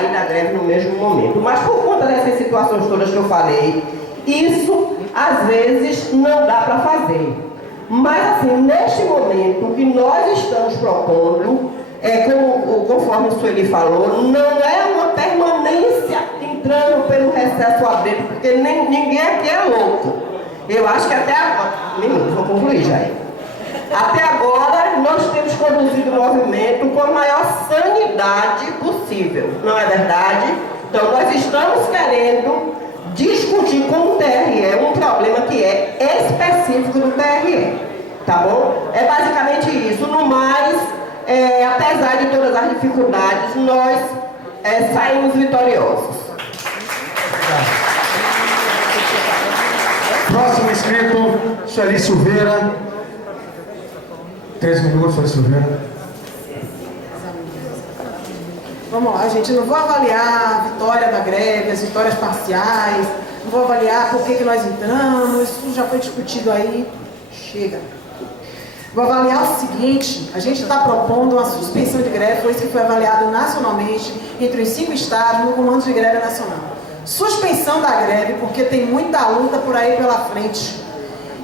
sair da greve no mesmo momento. Mas por conta dessas situações todas que eu falei, isso às vezes não dá para fazer. Mas assim, neste momento, o que nós estamos propondo, conforme o Sueli falou, não é uma permanência entrando pelo recesso aberto, porque ninguém aqui é louco. Eu acho que até agora... Minuto, vou concluir já aí. Até agora, nós temos conduzido o movimento com a maior sanidade possível, não é verdade? Então, nós estamos querendo discutir com o TRE um problema que é específico do TRE, tá bom? É basicamente isso. No mais, apesar de todas as dificuldades, nós saímos vitoriosos. Próximo inscrito, Sueli Silveira. 13 minutos, Sueli Silveira. Vamos lá, gente. Eu não vou avaliar a vitória da greve, as vitórias parciais, não vou avaliar por que nós entramos, isso já foi discutido aí. Chega. Vou avaliar o seguinte: a gente está propondo uma suspensão de greve, foi isso que foi avaliado nacionalmente, entre os 5 estados, no Comando de Greve Nacional. Suspensão da greve, porque tem muita luta por aí pela frente.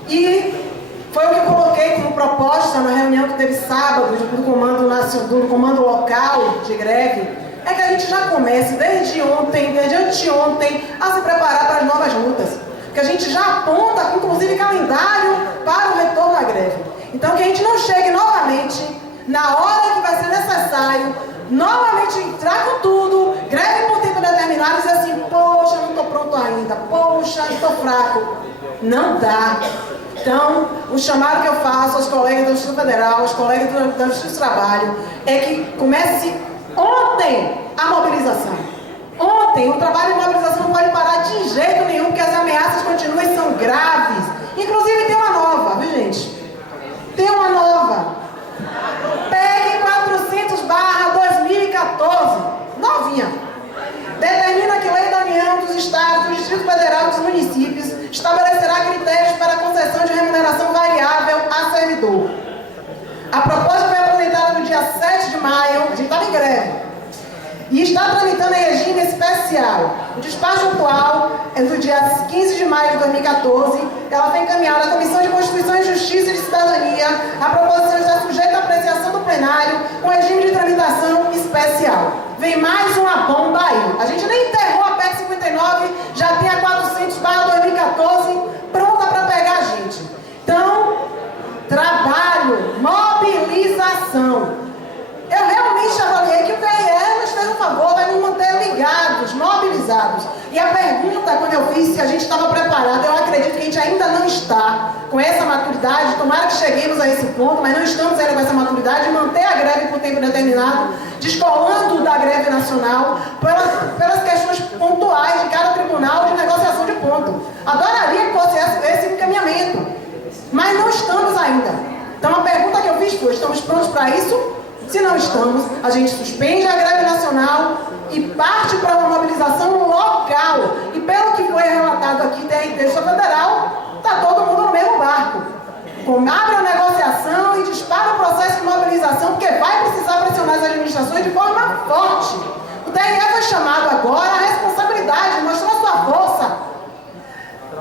E foi o que eu coloquei como proposta na reunião que teve sábado do comando local de greve, é que a gente já comece desde ontem, desde anteontem, a se preparar para as novas lutas. Que a gente já aponta, inclusive, calendário para o retorno à greve. Então, que a gente não chegue novamente, na hora que vai ser necessário, novamente entrar com tudo, greve por tempo determinado, e dizer assim, poxa, não estou pronto ainda, poxa, estou fraco. Não dá. Então, o chamado que eu faço aos colegas da Justiça Federal, aos colegas da Justiça do Trabalho, é que comece ontem a mobilização. Ontem, o trabalho de mobilização não pode parar de jeito nenhum, porque as ameaças continuam e são graves. Inclusive, tem uma nova, viu, gente? Tem uma nova. PEC 400/2014, novinha. Determina que a Lei da União, dos Estados, do Distrito Federal e dos municípios estabelecerá critérios para a concessão de remuneração variável a servidor. A proposta foi apresentada no dia 7 de maio, a gente estava em greve, e está tramitando em regime especial. O despacho atual é do dia 15 de maio de 2014, ela foi encaminhada à Comissão de Constituição e Justiça e de Cidadania. A proposição está sujeita à apreciação do plenário com regime de tramitação especial. Vem mais uma bomba aí. A gente nem enterrou a PEC 59, já tem a 400/2014 pronta para pegar a gente. Então, trabalho, mobilização. Eu realmente avaliei que o TRE nos fez um favor, vai nos manter ligados, mobilizados. E a pergunta, quando eu fiz se a gente estava preparado, eu acredito que a gente ainda não está com essa maturidade. Tomara que cheguemos a esse ponto, mas não estamos ainda com essa maturidade de manter a greve por tempo determinado, descolando da greve nacional pelas questões pontuais de cada tribunal de negociação de ponto. Adoraria que fosse esse encaminhamento, mas não estamos ainda. Então a pergunta que eu fiz foi, estamos prontos para isso? Se não estamos, a gente suspende a greve nacional e parte para uma mobilização local. E pelo que foi relatado aqui, TRT Federal, está todo mundo no mesmo barco. Abre a negociação e dispara o processo de mobilização, porque vai precisar pressionar as administrações de forma forte. O TRE foi chamado agora à responsabilidade, mostrar sua força.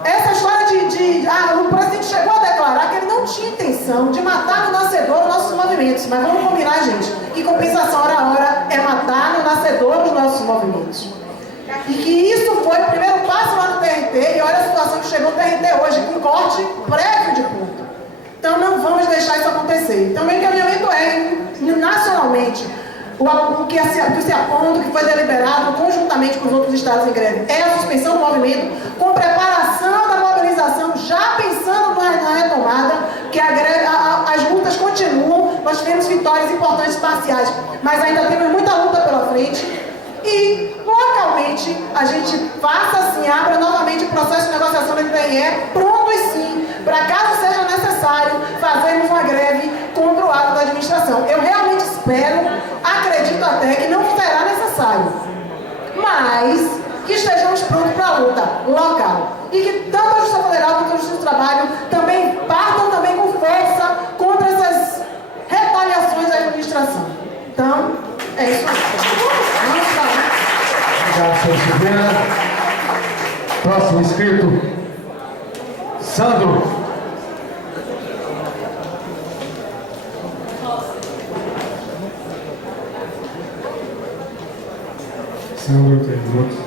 Essa história o presidente chegou a declarar que ele não tinha intenção de matar no nascedor os nossos movimentos. Mas vamos combinar, gente, que compensação hora é matar no nascedor os nossos movimentos. E que isso foi o primeiro passo lá no TRT, e olha a situação que chegou no TRT hoje, com corte prévio de ponto. Então não vamos deixar isso acontecer. Então o meu encaminhamento nacionalmente, o que se aponta, que foi deliberado conjuntamente com os outros estados em greve, é a suspensão do movimento, com preparação da mobilização, já pensando na retomada, que as lutas continuam, nós tivemos vitórias importantes parciais, mas ainda temos muita luta pela frente. E, localmente, a gente faça assim, abra novamente o processo de negociação do TRE, prontos sim, para caso seja necessário, fazermos uma greve contra o ato da administração. Eu realmente espero, acredito até que não será necessário, mas que estejamos prontos para a luta local. E que tanto a Justiça Federal quanto a Justiça do Trabalho também partam também com força contra essas retaliações da administração. Então, é isso aí. Vamos lá. Obrigado, senhor Silveira. Próximo inscrito, Sandro. Sandro, 3 minutos.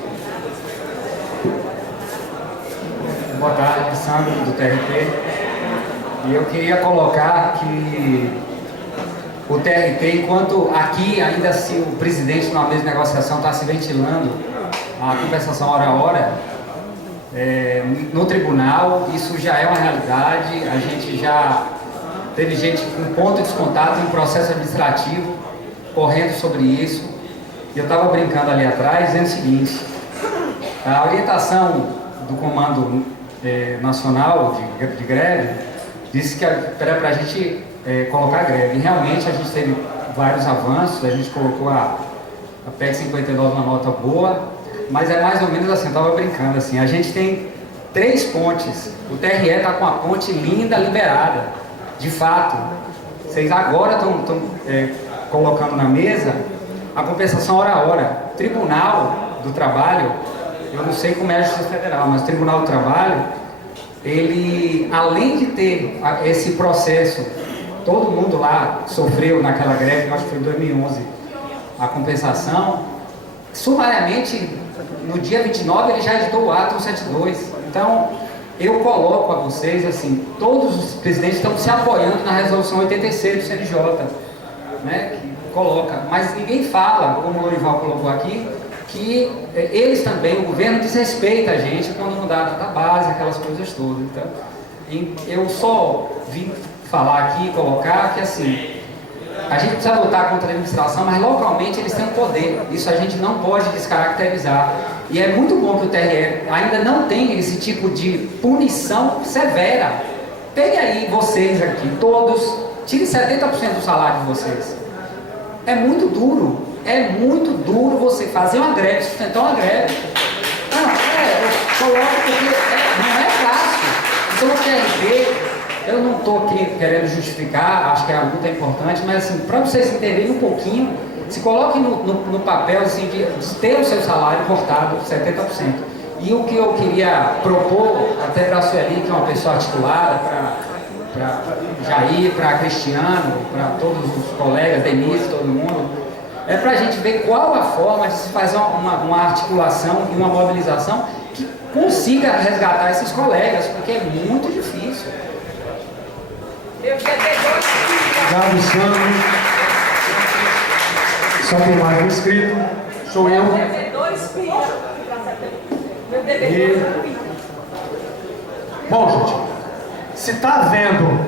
Boa tarde, Sandro, do TRT. E eu queria colocar que o TRT, enquanto aqui ainda se o presidente numa mesa de negociação está se ventilando a compensação hora a hora, no tribunal isso já é uma realidade. A gente já teve gente com ponto de contato em processo administrativo correndo sobre isso. E eu estava brincando ali atrás dizendo o seguinte: a orientação do Comando Nacional de Greve disse que era para a gente colocar greve. E realmente a gente teve vários avanços, a gente colocou a PEC 59 uma nota boa, mas é mais ou menos assim, eu estava brincando assim, a gente tem 3 pontes, o TRE está com a ponte linda liberada, de fato. Vocês agora estão colocando na mesa a compensação hora a hora. Tribunal do Trabalho, eu não sei como é a Justiça Federal, mas o Tribunal do Trabalho, ele, além de ter esse processo, todo mundo lá sofreu naquela greve, eu acho que foi em 2011, a compensação, sumariamente, no dia 29 ele já editou o ato 172. Então, eu coloco a vocês, assim, todos os presidentes estão se apoiando na resolução 86 do CNJ, né, que coloca, mas ninguém fala, como o Lorival colocou aqui, que eles também, o governo desrespeita a gente quando não dá data base, aquelas coisas todas. Então, eu só vim falar aqui, colocar que assim, a gente precisa lutar contra a administração, mas localmente eles têm um poder, isso a gente não pode descaracterizar. E é muito bom que o TRE ainda não tem esse tipo de punição severa. Pegue aí vocês aqui, todos, tire 70% do salário de vocês. É muito duro você fazer uma greve, sustentar uma greve. Não, eu coloco porque não é fácil. Então o TRT, eu não estou aqui querendo justificar, acho que a luta é importante, mas assim, para vocês entenderem um pouquinho, se coloquem no papel assim, de ter o seu salário cortado 70%. E o que eu queria propor, até para a Sueli, que é uma pessoa articulada, para Jair, para Cristiano, para todos os colegas, Denise, todo mundo, é para a gente ver qual a forma de se fazer uma articulação e uma mobilização que consiga resgatar esses colegas, porque é muito difícil. Obrigado, Sandro. Só tem mais um inscrito. Sou eu. Bom, gente, se está havendo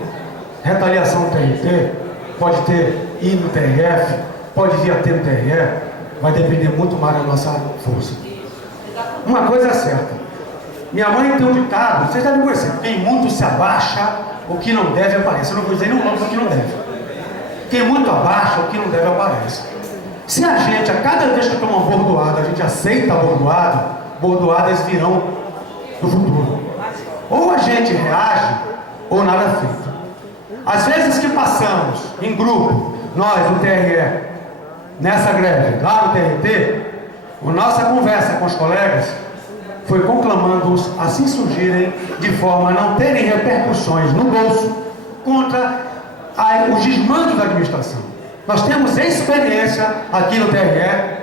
retaliação no TRT, pode ter ir no TRF, pode vir a ter no TRE, vai depender muito mais da nossa força. Uma coisa é certa, minha mãe tem um ditado, vocês devem conhecer: quem muito se abaixa, o que não deve aparece. Eu não vou dizer nenhum nome, o que não deve. Quem muito abaixa, o que não deve aparece. Se a gente, a cada vez que toma uma bordoada, a gente aceita a bordoada, bordoadas virão no futuro. Ou a gente reage, ou nada é feito. Às vezes que passamos em grupo, nós, o TRE, nessa greve, lá no TRT, a nossa conversa com os colegas foi conclamando-os a se insurgirem de forma a não terem repercussões no bolso contra os desmandos da administração. Nós temos experiência aqui no TRE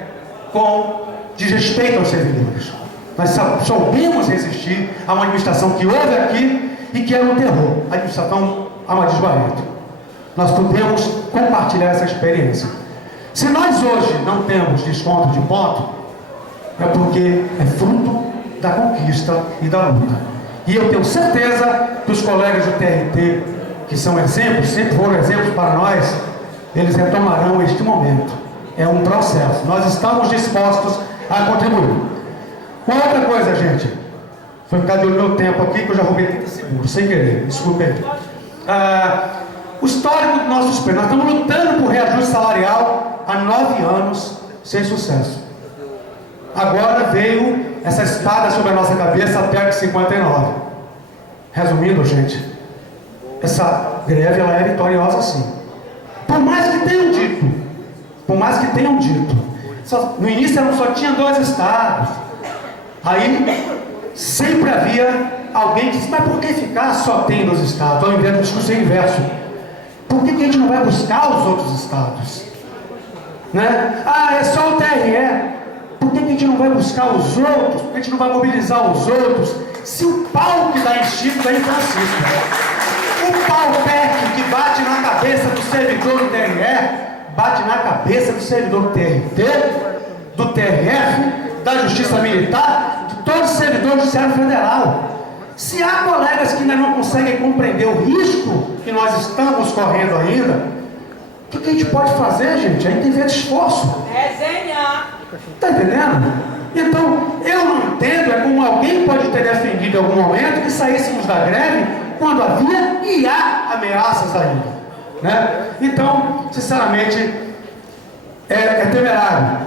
com desrespeito aos servidores. Nós soubemos resistir a uma administração que houve aqui e que era um terror, a administração Amadis Barreto. Nós podemos compartilhar essa experiência. Se nós hoje não temos desconto de ponto, é porque é fruto da conquista e da luta. E eu tenho certeza que os colegas do TRT, que são exemplos, sempre foram exemplos para nós, eles retomarão este momento. É um processo. Nós estamos dispostos a contribuir. Uma outra coisa, gente, foi por causa do meu tempo aqui que eu já roubei 30 segundos, sem querer, desculpe aí. O histórico do nosso espelho, nós estamos lutando por reajuste salarial há 9 anos, sem sucesso. Agora veio essa espada sobre a nossa cabeça, a PEC 59. Resumindo, gente, essa greve ela é vitoriosa sim. Por mais que tenham dito, No início só tinha 2 estados. Aí sempre havia alguém que disse, mas por que ficar só tem 2 estados? Ao invés do discurso inverso. Por que a gente não vai buscar os outros estados? Né? Ah, é só o TRE. Por que a gente não vai buscar os outros? Por que a gente não vai mobilizar os outros? Se o pau que dá em Chico dá em Francisco. O pau PEC que bate na cabeça do servidor do TRE, bate na cabeça do servidor do TRT, do TRF, da Justiça Militar, de todos os servidores do Judiciário Federal. Se há colegas que ainda não conseguem compreender o risco que nós estamos correndo ainda, o que a gente pode fazer, gente? A gente tem feito esforço. Resenhar. Está entendendo? Então, eu não entendo, é como alguém pode ter defendido em algum momento que saíssemos da greve quando havia e há ameaças ainda. Né? Então, sinceramente, é temerário.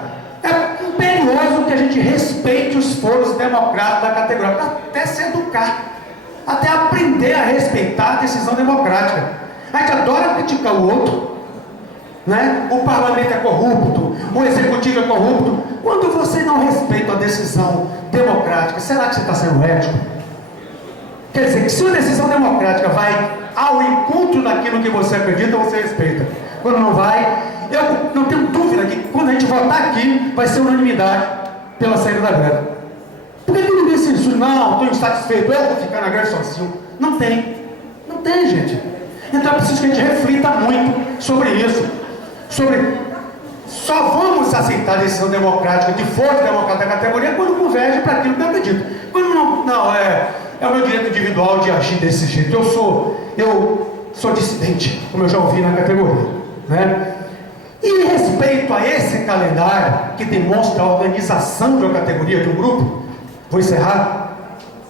É imperioso que a gente respeite os foros democráticos da categoria, para até se educar, até aprender a respeitar a decisão democrática. A gente adora criticar o outro, né? O parlamento é corrupto, o executivo é corrupto. Quando você não respeita a decisão democrática, será que você está sendo ético? Quer dizer, que se a decisão democrática vai ao encontro daquilo que você acredita, você respeita. Quando não vai, eu não tenho dúvida que quando a gente votar aqui, vai ser unanimidade pela saída da greve. Por que ninguém se diz, não, estou insatisfeito, eu vou ficar na greve sozinho? Não tem, gente. Então é preciso que a gente reflita muito sobre isso, só vamos aceitar a decisão democrática de força democrática da categoria quando converge para aquilo que eu acredito. Quando não, é o meu direito individual de agir desse jeito. Eu sou dissidente, como eu já ouvi na categoria, né? E respeito a esse calendário que demonstra a organização de uma categoria, de um grupo, vou encerrar,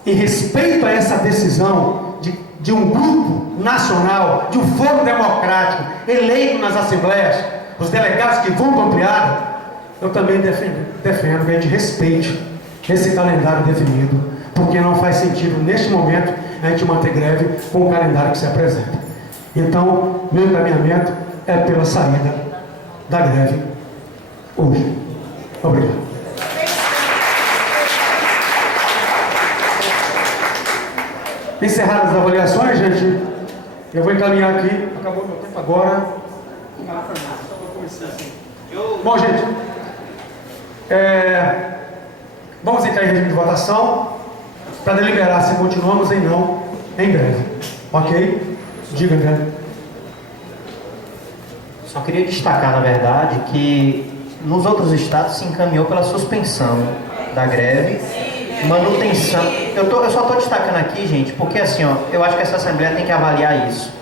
e respeito a essa decisão de um grupo nacional, de um foro democrático eleito nas assembleias, os delegados que vão para ampliada, eu também defendo que a gente respeite esse calendário definido, porque não faz sentido neste momento a gente manter greve com o calendário que se apresenta. Então, meu encaminhamento é pela saída da greve hoje. Obrigado. Encerradas as avaliações, gente, eu vou encaminhar aqui. Acabou meu tempo agora. Bom, gente, vamos entrar em regime de votação para deliberar se continuamos ou não em greve. Ok? Diga, André. Só queria destacar, na verdade, que nos outros estados se encaminhou pela suspensão da greve, manutenção. Eu só estou destacando aqui, gente, porque assim, eu acho que essa Assembleia tem que avaliar isso.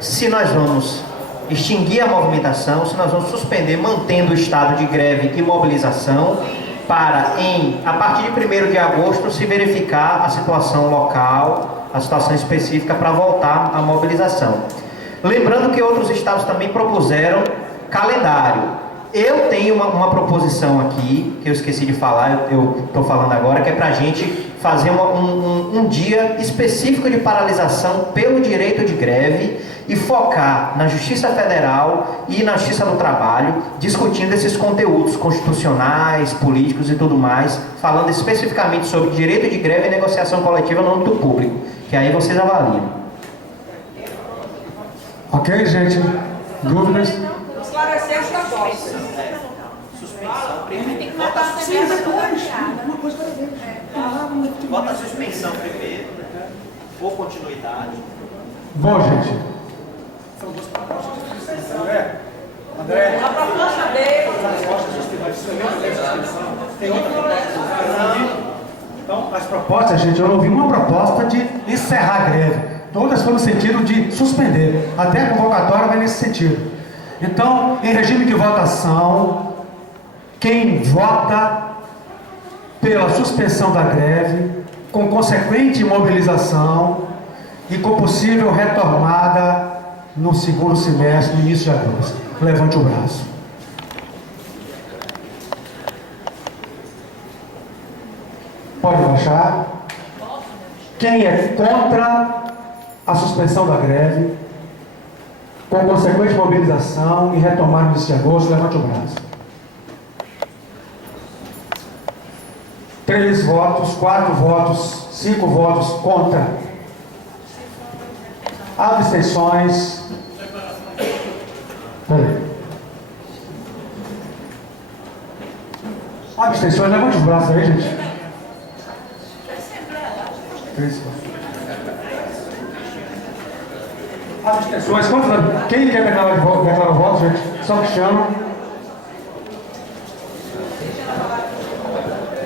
Se nós vamos extinguir a movimentação, se nós vamos suspender, mantendo o estado de greve e mobilização, para, a partir de 1º de agosto, se verificar a situação local, a situação específica, para voltar à mobilização. Lembrando que outros estados também propuseram calendário. Eu tenho uma proposição aqui, que eu esqueci de falar, eu estou falando agora, que é para a gente fazer um dia específico de paralisação pelo direito de greve e focar na Justiça Federal e na Justiça do Trabalho, discutindo esses conteúdos constitucionais, políticos e tudo mais, falando especificamente sobre direito de greve e negociação coletiva no âmbito público, que aí vocês avaliam. Ok, gente? Dúvidas? Esclarecer esta voz. Suspensão Tem que primeiro. matar a sentença depois. Vota a suspensão primeiro, ou continuidade. Bom, gente. A proposta dele. Então, as propostas, gente, eu não ouvi uma proposta de encerrar a greve. Todas foram no sentido de suspender. Até a convocatória vai nesse sentido. Então, em regime de votação, quem vota pela suspensão da greve, com consequente mobilização e com possível retomada no segundo semestre, no início de agosto. Levante o braço. Pode baixar. Quem é contra a suspensão da greve, com consequente mobilização e retomada no início de agosto, levante o braço. 3 votos, 4 votos, 5 votos contra. Abstenções. Abstenções, levante os braços aí, gente. 3 votos. Abstenções, quem quer declarar o voto, gente? Só que chama.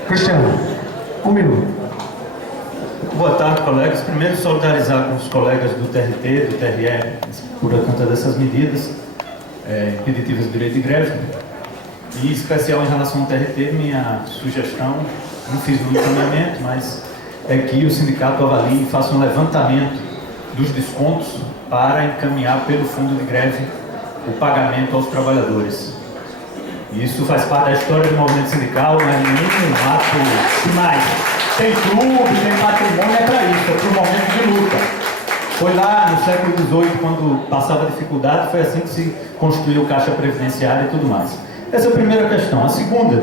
Cristiano, 1 minuto. Boa tarde, colegas. Primeiro, solidarizar com os colegas do TRT, do TRE, por conta dessas medidas impeditivas do direito de greve. E, em especial, em relação ao TRT, minha sugestão, não fiz no encaminhamento, mas é que o sindicato avalie e faça um levantamento dos descontos para encaminhar pelo fundo de greve o pagamento aos trabalhadores. Isso faz parte da história do movimento sindical, não é nenhum ato demais. Tem clube, tem patrimônio, é para isso, é para o momento de luta. Foi lá no século XVIII, quando passava dificuldade, foi assim que se construiu o Caixa Previdenciário e tudo mais. Essa é a primeira questão. A segunda,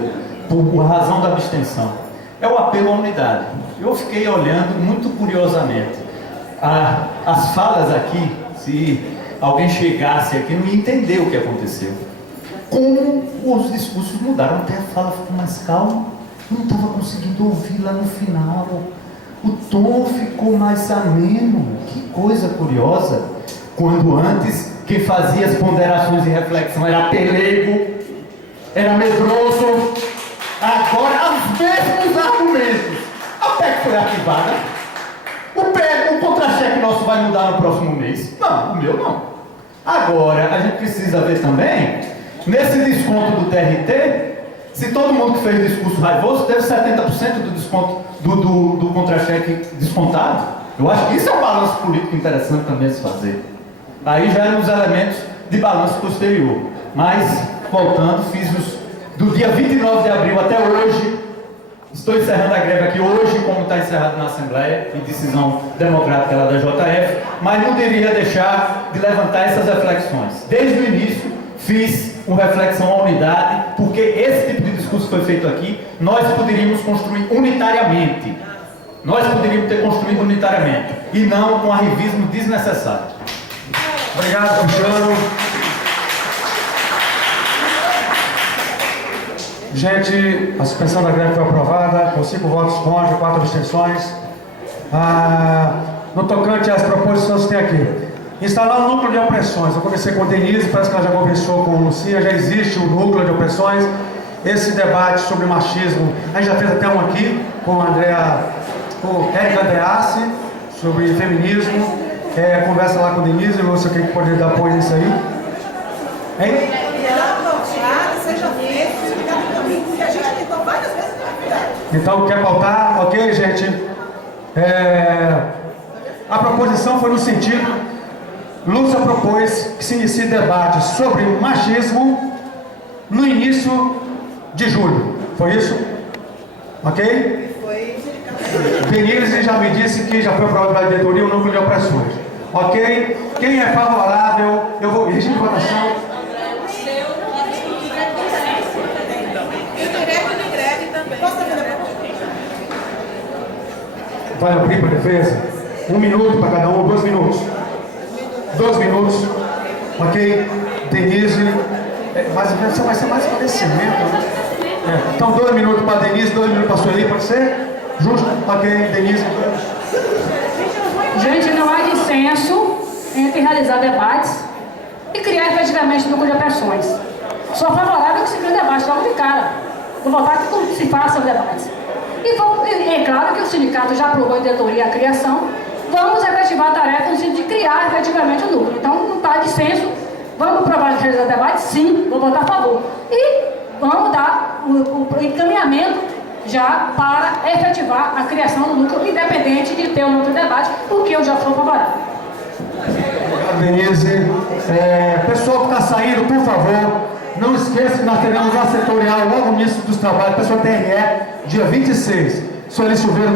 por razão da abstenção, é o apelo à unidade. Eu fiquei olhando muito curiosamente as falas aqui, se alguém chegasse aqui, não ia entender o que aconteceu. Como os discursos mudaram, até a fala ficou mais calma, não estava conseguindo ouvir lá no final, o tom ficou mais ameno, que coisa curiosa, quando antes quem fazia as ponderações e reflexão era pelego, era medroso, agora os mesmos argumentos. A PEC foi arquivada, o contra-cheque nosso vai mudar no próximo mês, não, o meu não. Agora, a gente precisa ver também, nesse desconto do TRT, se todo mundo que fez discurso raivoso teve 70% do desconto do contra-cheque descontado. Eu acho que isso é um balanço político interessante também a se fazer. Aí já eram os elementos de balanço posterior. Mas, voltando, fiz do dia 29 de abril até hoje, estou encerrando a greve aqui hoje, como está encerrado na Assembleia, em decisão democrática lá da JF, mas não deveria deixar de levantar essas reflexões. Desde o início, fiz uma reflexão à unidade, porque esse tipo de discurso foi feito aqui, nós poderíamos construir unitariamente. Nós poderíamos ter construído unitariamente, e não com arrivismo desnecessário. Obrigado, Cristiano. Gente, a suspensão da greve foi aprovada, com 5 votos contra, 4 abstenções. No tocante às proposições que tem aqui. Instalar um núcleo de opressões. Eu conversei com a Denise, parece que ela já conversou com a Lucia, já existe um núcleo de opressões. Esse debate sobre machismo, a gente já fez até um aqui com a Érica Andreassi, sobre feminismo. Conversa lá com a Denise, eu sei quem pode dar apoio nisso aí. Hein? Então, quer pautar? Ok, gente? A proposição foi no sentido... Lúcia propôs que se inicie debate sobre machismo no início de julho. Foi isso? Ok? Foi. Denise já me disse que já foi aprovado pela diretoria o núcleo de opressões. Ok? Quem é favorável, eu vou regime de votação. Vai abrir para a defesa? 1 minuto para cada um, 2 minutos. 2 minutos, ok? Denise, mas vai ser mais esclarecimento, né? Então 2 minutos para Denise, 2 minutos para a Sueli, pode ser? Justo? Ok, Denise. Gente, não há dissenso entre realizar debates e criar efetivamente núcleo de opressões. Sou favorável que se crie debate logo de cara. Vou votar que se façam debates. E é claro que o sindicato já aprovou em diretoria a criação. Vamos efetivar a tarefa no sentido de criar efetivamente o núcleo. Então, não está dissenso. Vamos provar de realizar debate? Sim, vou votar a favor. E vamos dar o encaminhamento já para efetivar a criação do núcleo, independente de ter ou não ter debate, porque eu já sou favorável. Denise, pessoal que está saindo, por favor, não esqueça que nós teremos a setorial logo no início dos trabalhos, pessoal TRE, dia 26. Sueli Silveira,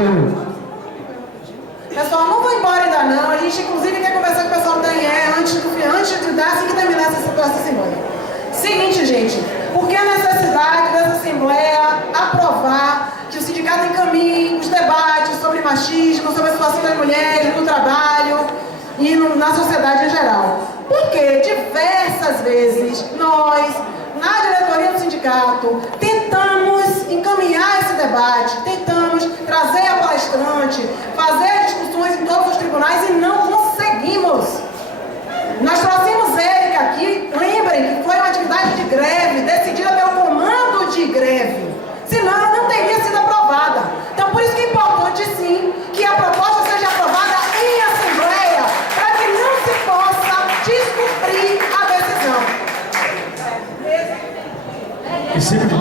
Pessoal, não vou embora ainda não. A gente, inclusive, quer conversar com o pessoal do TRE antes de dar, assim que terminar essa semana. Seguinte, gente, por que a necessidade dessa Assembleia aprovar que o sindicato sindicato encaminhe os debates sobre machismo, sobre a situação das mulheres no trabalho e na sociedade em geral. Porque diversas vezes nós, na diretoria do sindicato, tentamos encaminhar esse debate, tentamos trazer a palestrante, fazer discussões em todos os tribunais e não conseguimos. Nós trouxemos Érica aqui, lembrem que foi uma atividade de greve, decidida pelo comando de greve. Senão ela não teria sido aprovada. Então por isso que é importante sim que a proposta seja aprovada em assembleia, para que não se possa descumprir a decisão. E sempre...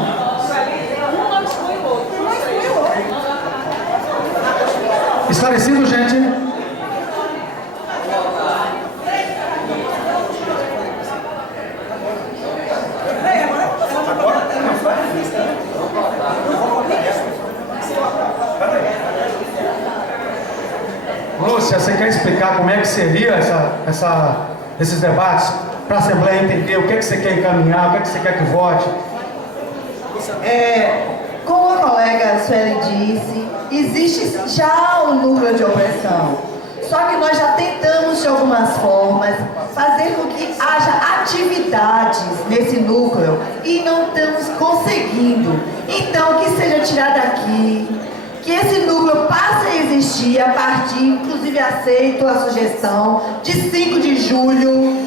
Esclarecido, gente? Lúcia, você quer explicar como é que seria esses debates para a Assembleia entender o que você quer encaminhar, o que você quer que vote? Como a colega Sueli disse, existe já um núcleo de opressão. Só que nós já tentamos de algumas formas fazer com que haja atividades nesse núcleo e não estamos conseguindo. Então que seja tirado aqui, que esse núcleo passe a existir a partir, inclusive aceito a sugestão, de 5 de julho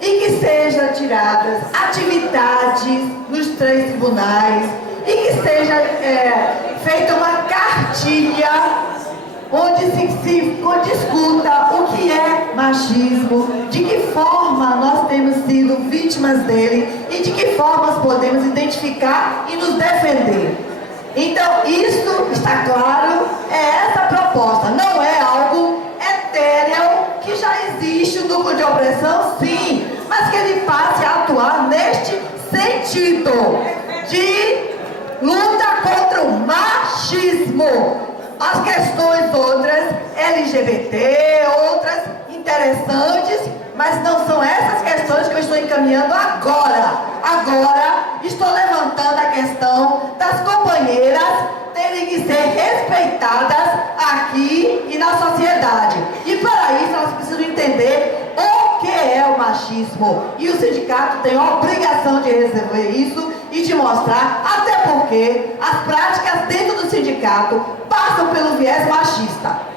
e que sejam tiradas atividades nos 3 tribunais e que seja feita uma cartilha onde se discuta o que é machismo, de que forma nós temos sido vítimas dele e de que formas podemos identificar e nos defender. Então, isso está claro, é essa proposta, não é algo etéreo, que já existe o núcleo de opressão, sim, mas que ele passe a atuar neste sentido de luta contra o machismo. As questões outras, LGBT, outras interessantes, mas não são essas questões que eu estou encaminhando agora. Agora estou levantando a questão das companheiras terem que ser respeitadas aqui e na sociedade. E para isso elas precisam entender o que é o machismo. E o sindicato tem a obrigação de resolver isso e de mostrar, até porque as práticas dentro do sindicato passam pelo viés machista.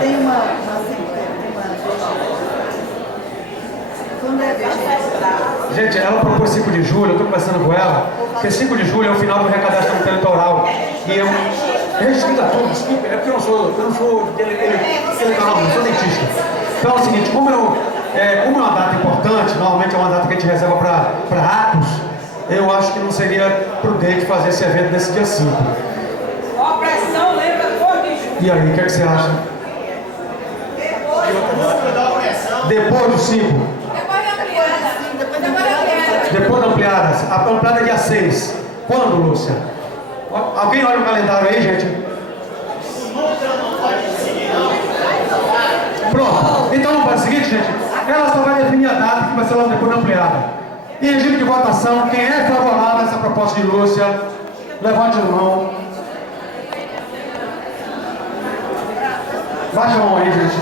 Tem uma Gente, ela propôs 5 de julho, eu estou conversando com ela, porque 5 de julho é o final do recadastramento eleitoral. E eu registra tudo, desculpe, é porque eu não sou eleitoral, não sou dentista. Então é o seguinte, como é uma data importante, normalmente é uma data que a gente reserva para atos, eu acho que não seria prudente fazer esse evento nesse dia 5. Opressão lembra cor de julho. E aí, o que você acha? Depois do 5. Depois da ampliada. A ampliada é dia 6. Quando, Lúcia? Alguém olha o calendário aí, gente? Pronto. Então vamos fazer o seguinte, gente. Ela só vai definir a data que vai ser logo depois da ampliada. Em regime de votação, quem é favorável a essa proposta de Lúcia, levante a mão. Baixa a mão aí, gente.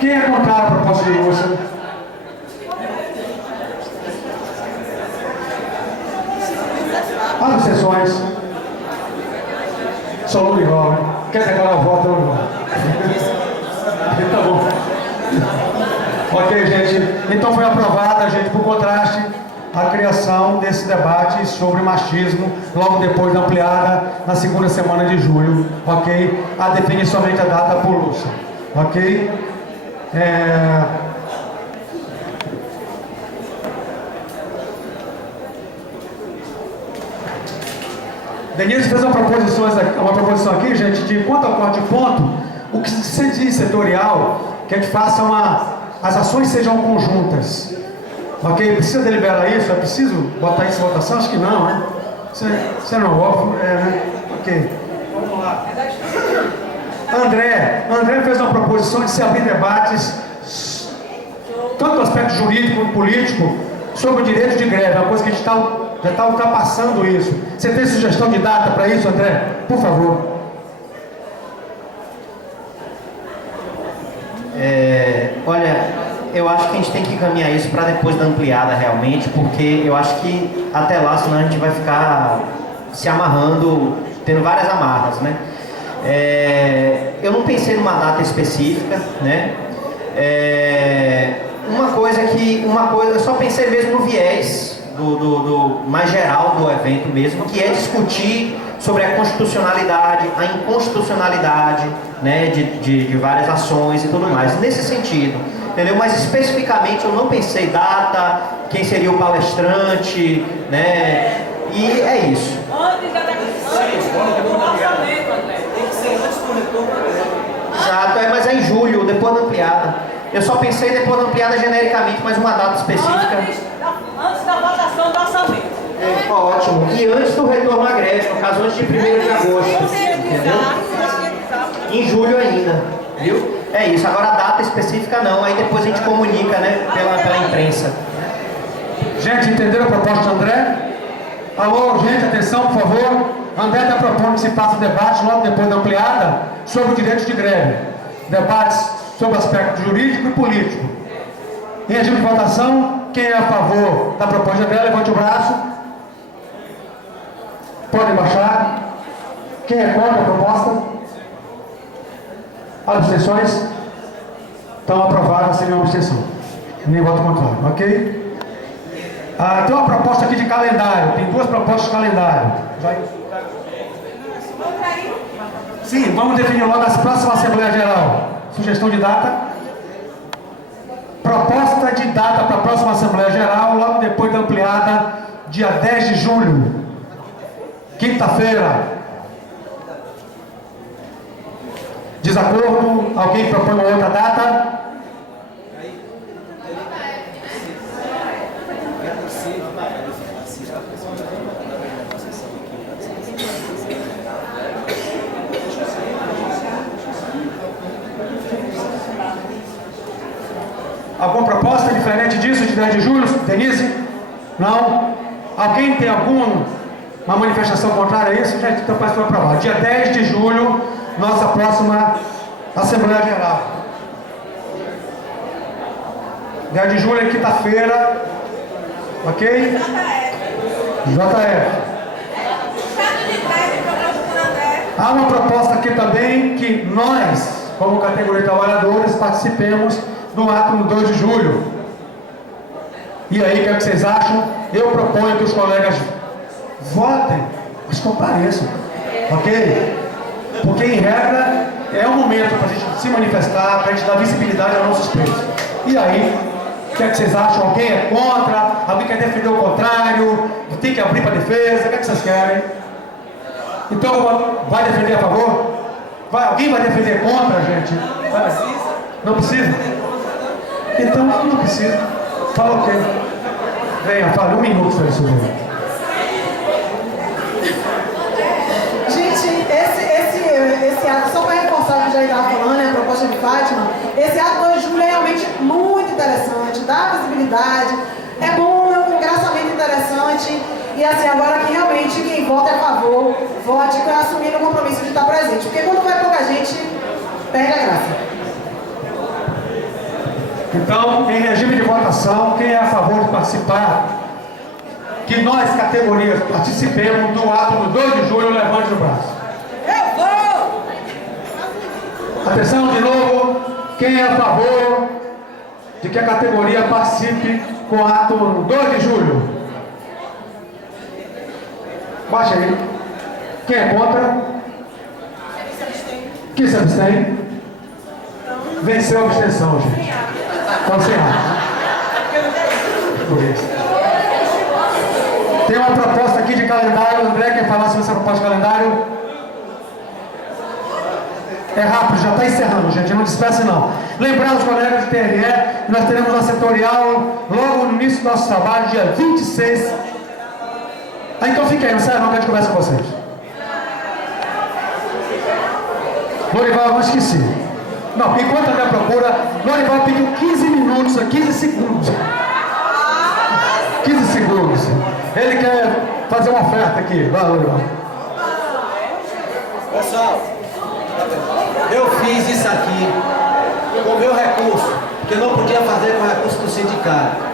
Quem é contrário à proposta de Lúcia? As sessões. Só Lula igual, né? Quer declarar o voto, Lula igual. Tá bom. Ok, gente. Então foi aprovada, gente, por contraste, a criação desse debate sobre machismo, logo depois da ampliada, na segunda semana de julho. Ok? A definir somente a data por Lúcia. Ok? Denise fez uma proposição aqui, gente, de quanto ao corte de ponto, o que se diz setorial, que a gente faça as ações sejam conjuntas. Ok? Precisa deliberar isso? É preciso botar isso em votação? Acho que não, né? Você não é óbvio, né? Ok. Vamos lá. André fez uma proposição de se abrir debates, tanto do aspecto jurídico como político, sobre o direito de greve, uma coisa que a gente já está ultrapassando isso. Você tem sugestão de data para isso, André? Por favor. Olha, eu acho que a gente tem que encaminhar isso para depois da ampliada realmente, porque eu acho que até lá, senão a gente vai ficar se amarrando, tendo várias amarras, né? Eu não pensei numa data específica, né? Eu só pensei mesmo no viés do mais geral do evento mesmo, que é discutir sobre a constitucionalidade, a inconstitucionalidade, né, de várias ações e tudo mais, nesse sentido, entendeu? Mas especificamente eu não pensei data, quem seria o palestrante, né, e é isso. Antes da do orçamento, André. Tem que ser antes do retorno da greve. Exato, mas é em julho, depois da ampliada. Eu só pensei depois da ampliada genericamente, mas uma data específica. Antes da votação do orçamento. Ótimo. E antes do retorno à greve, no caso antes de 1º de agosto. Entendeu? Em julho ainda. Viu? É isso. Agora a data específica não. Aí depois a gente comunica, né, pela imprensa. Gente, entenderam a proposta do André? Alô, gente, atenção, por favor. André está propondo que se faça debate logo depois da ampliada sobre o direito de greve. Debates sobre o aspecto jurídico e político. Em regime de votação, quem é a favor da proposta de André, levante o braço. Podem baixar. Quem é contra a proposta? Abstenções? Estão aprovadas sem nenhuma abstenção. Nem voto contrário, ok? Tem uma proposta aqui de calendário. Tem 2 propostas de calendário. Sim, vamos definir logo a próxima Assembleia Geral. Sugestão de data. Proposta de data para a próxima Assembleia Geral, logo depois da ampliada, dia 10 de julho. Quinta-feira. Desacordo? Alguém propõe uma outra data? Alguma proposta diferente disso, de 10 de julho? Denise? Não? Alguém tem alguma manifestação contrária a isso? Gente, então faz para aprovar. Dia 10 de julho, nossa próxima Assembleia Geral. 10 de julho é quinta-feira. Ok? JF. Há uma proposta aqui também que nós, como categoria de trabalhadores, participemos do ato no 2 de julho. E aí, o que é que vocês acham? Eu proponho que os colegas votem, mas compareçam. Ok? Porque, em regra, é um momento para a gente se manifestar, para a gente dar visibilidade aos nossos preços. E aí, o que é que vocês acham? Alguém é contra? Alguém quer defender o contrário? Tem que abrir para defesa? O que é que vocês querem? Então, vai defender a favor? Alguém vai defender contra, gente? Não precisa? Então, não precisa. Fala o quê? Venha, fale 1 minuto, para isso. Gente, esse ato, só para reforçar o que já estava falando, né, a proposta de Fátima, esse ato 2 de julho é realmente muito interessante, dá visibilidade, é bom, é um engraçamento interessante, e assim, agora que realmente quem vota é a favor, vote assumindo o compromisso de estar presente, porque quando vai pouca gente, perde a graça. Então, em regime de votação, quem é a favor de participar, que nós, categorias, participemos do ato do 2 de julho, levante o braço. Eu vou! Atenção de novo, quem é a favor de que a categoria participe com o ato no 2 de julho? Baixa aí. Quem é contra? Quem se abstém? Venceu a abstenção, gente. Então, sem por isso. Tem uma proposta aqui de calendário. André, quer falar sobre essa proposta de calendário? É rápido, já está encerrando, gente. Não disperse, não. Lembrar os colegas do TRE, nós teremos uma setorial logo no início do nosso trabalho, dia 26. Então fique aí, não sai não, que a gente conversa com vocês. Lorival, eu esqueci. Não, enquanto a minha procura, Lorival pediu 15 minutos, 15 segundos. 15 segundos. Ele quer fazer uma oferta aqui. Vai, Lorival. Pessoal, eu fiz isso aqui com o meu recurso, que eu não podia fazer com o recurso do sindicato.